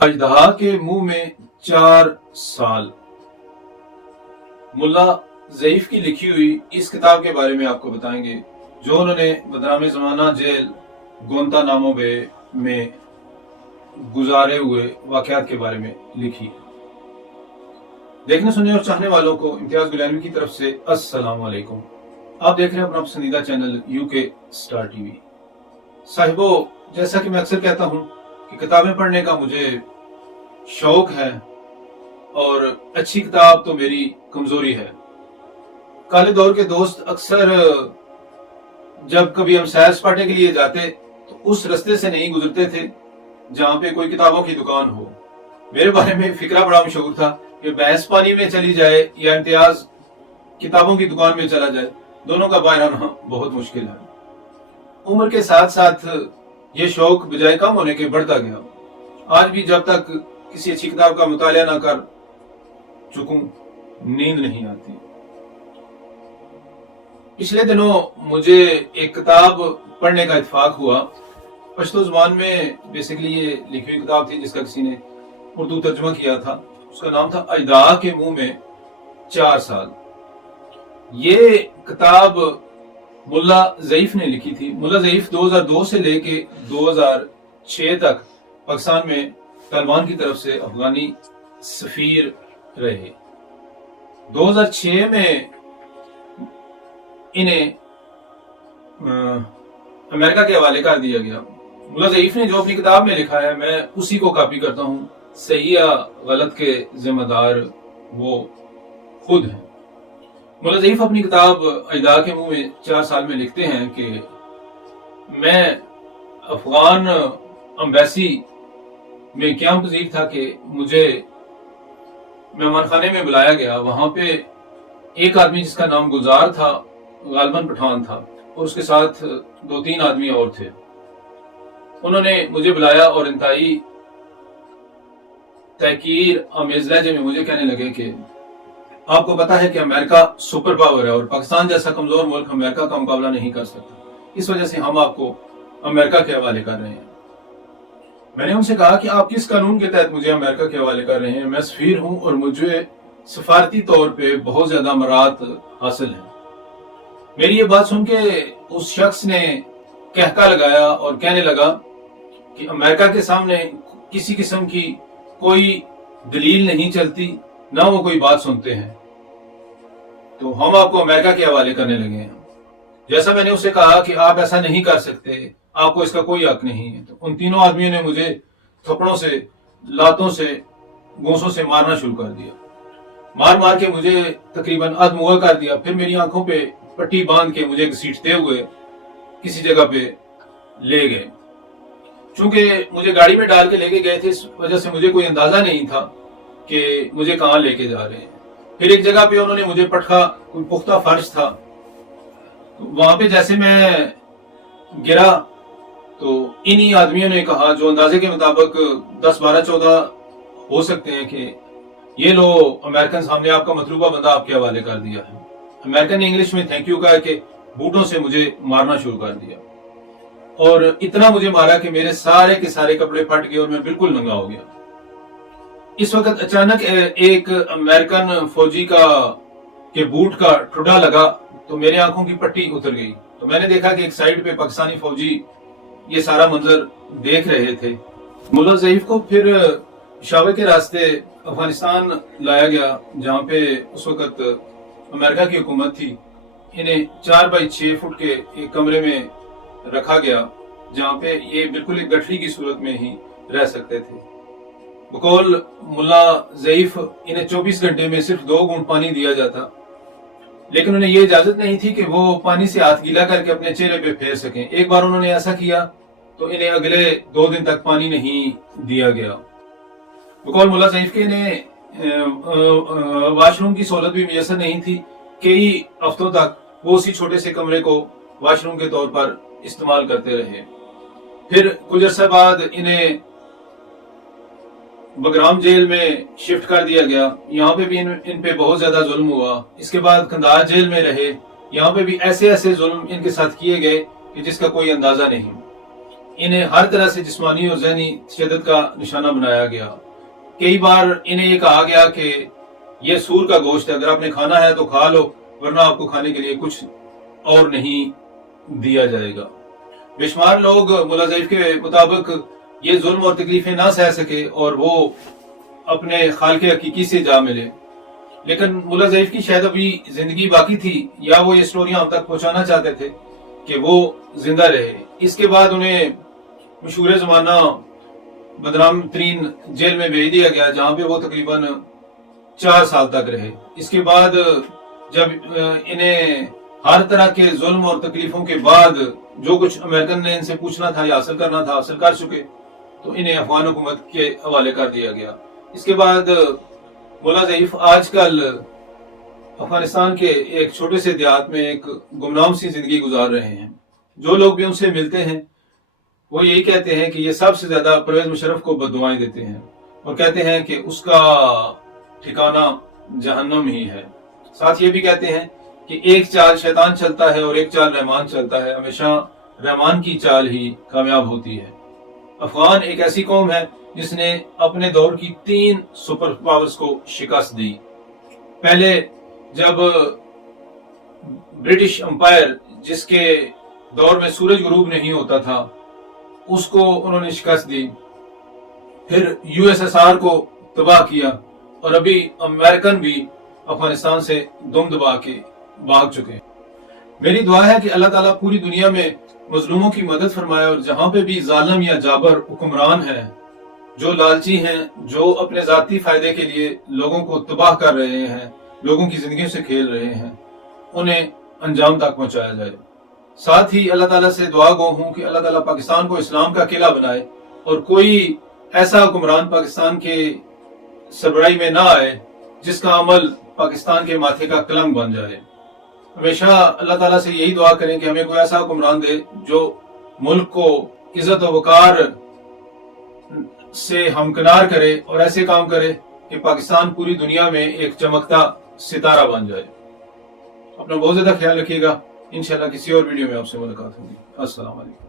अजदहा के मुंह में 4 साल। मुल्ला ज़ईफ की लिखी हुई इस किताब के बारे में आपको बताएंगे जो उन्होंने बदनाम ज़माना जेल गोंतानामो बे में गुजारे हुए वाक़यात के बारे में लिखी है। देखने सुनने और चाहने वालों को इम्तियाज गुलामी की तरफ से अस्सलाम वालेकुम। आप देख रहे हैं अपना पसंदीदा चैनल यूके स्टार टीवी। साहिबो, जैसा कि मैं अक्सर कहता हूँ कि किताबें पढ़ने का मुझे शौक है और अच्छी किताब तो मेरी कमजोरी है। काले दौर के दोस्त अक्सर जब कभी हम सैर सपाटे के लिए जाते तो उस रास्ते से नहीं गुजरते थे जहां पे कोई किताबों की दुकान हो। मेरे बारे में फिक्रा बड़ा मशहूर था कि भैंस पानी में चली जाए या इम्तियाज किताबों की दुकान में चला जाए, दोनों का बाहर आना बहुत मुश्किल है। उम्र के साथ साथ ये शौक बजाय कम होने के बढ़ता गया। आज भी जब तक किसी अच्छी किताब का मुतालिया ना कर चुकूं नींद नहीं आती। पिछले दिनों मुझे एक किताब पढ़ने का इत्तेफाक हुआ। पश्तो जुबान में बेसिकली ये लिखी हुई किताब थी जिसका किसी ने उर्दू तर्जुमा किया था। उसका नाम था अजदहा के मुंह में 4 साल। ये किताब मुल्ला ज़ईफ ने लिखी थी। मुल्ला ज़ईफ 2002 से लेके 2006 तक पाकिस्तान में तालिबान की तरफ से अफगानी सफीर रहे। 2006 में इन्हें अमेरिका के हवाले कर दिया गया। मुल्ला ज़ईफ ने जो अपनी किताब में लिखा है मैं उसी को कॉपी करता हूँ। सही या गलत के जिम्मेदार वो खुद हैं। मुल्ला ज़ईफ अपनी किताब अजदहा के मुंह में 4 साल में लिखते हैं कि मैं अफगान एम्बेसी में क्या पजीर था कि मुझे मेहमान खाने में बुलाया गया। वहां पे एक आदमी जिसका नाम गुलजार था, गालबन पठान था, और उसके साथ 2-3 आदमी और थे। उन्होंने मुझे बुलाया और इंतहाई तहकीर आमेज लहजे में मुझे कहने लगे कि आपको पता है कि अमेरिका सुपर पावर है और पाकिस्तान जैसा कमजोर मुल्क अमेरिका का मुकाबला नहीं कर सकता, इस वजह से हम आपको अमेरिका के हवाले कर रहे हैं। मैंने उनसे कहा कि आप किस कानून के तहत मुझे अमेरिका के हवाले कर रहे हैं? मैं सफीर हूं और मुझे सफारती तौर पे बहुत ज्यादा मराहत हासिल है। मेरी ये बात सुन के उस शख्स ने कहका लगाया और कहने लगा कि अमेरिका के सामने किसी किस्म की कोई दलील नहीं चलती, ना वो कोई बात सुनते हैं, तो हम आपको अमेरिका के हवाले करने लगे हैं। जैसा मैंने उसे कहा कि आप ऐसा नहीं कर सकते, आपको इसका कोई हक नहीं है, तो उन तीनों आदमियों ने मुझे थप्पड़ों से, लातों से, गोसों से मारना शुरू कर दिया। मार मार के मुझे तकरीबन अधमुआ कर दिया। फिर मेरी आंखों पे पट्टी बांध के मुझे घसीटते हुए किसी जगह पे ले गए। चूंकि मुझे गाड़ी में डाल के लेके गए थे, इस वजह से मुझे कोई अंदाजा नहीं था कि मुझे कहाँ लेके जा रहे हैं। फिर एक जगह पे उन्होंने मुझे पटका, कोई पुख्ता फर्श था, वहां पे जैसे मैं गिरा तो इन्हीं आदमियों ने कहा, जो अंदाजे के मुताबिक 10, 12, 14 हो सकते हैं, कि ये लो अमेरिकन सामने आपका मतलूबा बंदा आपके हवाले कर दिया है। अमेरिकन ने इंग्लिश में थैंक यू कहा कि बूटों से मुझे मारना शुरू कर दिया और इतना मुझे मारा कि मेरे सारे के सारे कपड़े फट गए और मैं बिल्कुल नंगा हो गया। इस वक्त अचानक एक अमेरिकन फौजी का के बूट का ठुड्डा लगा तो मेरे आंखों की पट्टी उतर गई। तो मैंने देखा कि एक साइड पे पाकिस्तानी फौजी ये सारा मंजर देख रहे थे। मुल्ला ज़ईफ को फिर पेशावर के रास्ते अफगानिस्तान लाया गया, जहां पे उस वक्त अमेरिका की हुकूमत थी। इन्हें 4 बाई 6 फुट के एक कमरे में रखा गया, जहां पे ये बिल्कुल एक गठरी की सूरत में ही रह सकते थे। बकौल मुल्ला ज़ईफ इन्हें 24 घंटे में सिर्फ 2 घूंट पानी दिया जाता, लेकिन उन्हें ये इजाजत नहीं थी कि वो पानी से हाथ गीला करके अपने चेहरे पे फेर सकें। एक बार उन्होंने ऐसा किया तो इन्हें अगले 2 दिन तक पानी नहीं दिया गया। बकौल मुल्ला ज़ईफ के इन्हें वॉशरूम की सहूलत भी मुयसर नहीं थी। कई हफ्तों तक वो उसी छोटे से कमरे को वॉशरूम के तौर पर इस्तेमाल करते रहे। फिर कुछ अरसा बाद इन्हें बगराम जेल में शिफ्ट कर दिया गया। यहाँ पे भी इन पे बहुत ज्यादा जुल्म हुआ। इसके बाद कंधार जेल में रहे। यहाँ पे भी ऐसे ऐसे जुल्म इनके साथ किए गए कि जिसका कोई अंदाजा नहीं। انہیں ہر طرح سے جسمانی اور ذہنی تشدد کا نشانہ بنایا گیا. کئی بار انہیں یہ کہا گیا کہ یہ سور کا گوشت ہے، اگر آپ نے کھانا ہے تو کھا لو، ورنہ آپ کو کھانے کے لیے کچھ اور نہیں دیا جائے گا. بے شمار لوگ ملا ضعیف کے مطابق یہ ظلم اور تکلیفیں نہ سہ سکے اور وہ اپنے خالق حقیقی سے جا ملے، لیکن ملا ضعیف کی شاید ابھی زندگی باقی تھی، یا وہ یہ سٹوریاں ہم تک پہنچانا چاہتے تھے کہ وہ زندہ رہے. اس کے بعد انہیں مشہور زمانہ بدنام ترین جیل میں بھیج دیا گیا، جہاں پہ وہ تقریباً 4 سال تک رہے. اس کے بعد جب انہیں ہر طرح کے ظلم اور تکلیفوں کے بعد جو کچھ امریکن نے ان سے پوچھنا تھا یا حاصل کرنا تھا حاصل کر چکے، تو انہیں افغان حکومت کے حوالے کر دیا گیا. اس کے بعد ملا ضعیف آج کل افغانستان کے ایک چھوٹے سے دیہات میں ایک گمنام سی زندگی گزار رہے ہیں. جو لوگ بھی ان سے ملتے ہیں وہ یہی کہتے ہیں کہ یہ سب سے زیادہ پرویز مشرف کو بددعائیں دیتے ہیں اور کہتے ہیں کہ اس کا ٹھکانہ جہنم ہی ہے. ساتھ یہ بھی کہتے ہیں کہ ایک چال شیطان چلتا ہے اور ایک چال رحمان چلتا ہے، ہمیشہ رحمان کی چال ہی کامیاب ہوتی ہے. افغان ایک ایسی قوم ہے جس نے اپنے دور کی 3 سپر پاورز کو شکست دی. پہلے جب برٹش امپائر، جس کے دور میں سورج غروب نہیں ہوتا تھا، اس کو انہوں نے شکست دی. پھر یو ایس ایس آر کو تباہ کیا، اور ابھی امریکن بھی افغانستان سے دم دبا کے بھاگ چکے. میری دعا ہے کہ اللہ تعالیٰ پوری دنیا میں مظلوموں کی مدد فرمائے، اور جہاں پہ بھی ظالم یا جابر حکمران ہیں، جو لالچی ہیں، جو اپنے ذاتی فائدے کے لیے لوگوں کو تباہ کر رہے ہیں، لوگوں کی زندگیوں سے کھیل رہے ہیں، انہیں انجام تک پہنچایا جائے. ساتھ ہی اللہ تعالیٰ سے دعا گو ہوں کہ اللہ تعالیٰ پاکستان کو اسلام کا قلعہ بنائے، اور کوئی ایسا حکمران پاکستان کے سربراہی میں نہ آئے جس کا عمل پاکستان کے ماتھے کا کلنگ بن جائے. ہمیشہ اللہ تعالیٰ سے یہی دعا کریں کہ ہمیں کوئی ایسا حکمران دے جو ملک کو عزت و وقار سے ہمکنار کرے اور ایسے کام کرے کہ پاکستان پوری دنیا میں ایک چمکتا ستارہ بن جائے. اپنا بہت زیادہ خیال رکھیے گا. انشاءاللہ کسی اور ویڈیو میں آپ سے ملاقات ہوگی. السلام علیکم.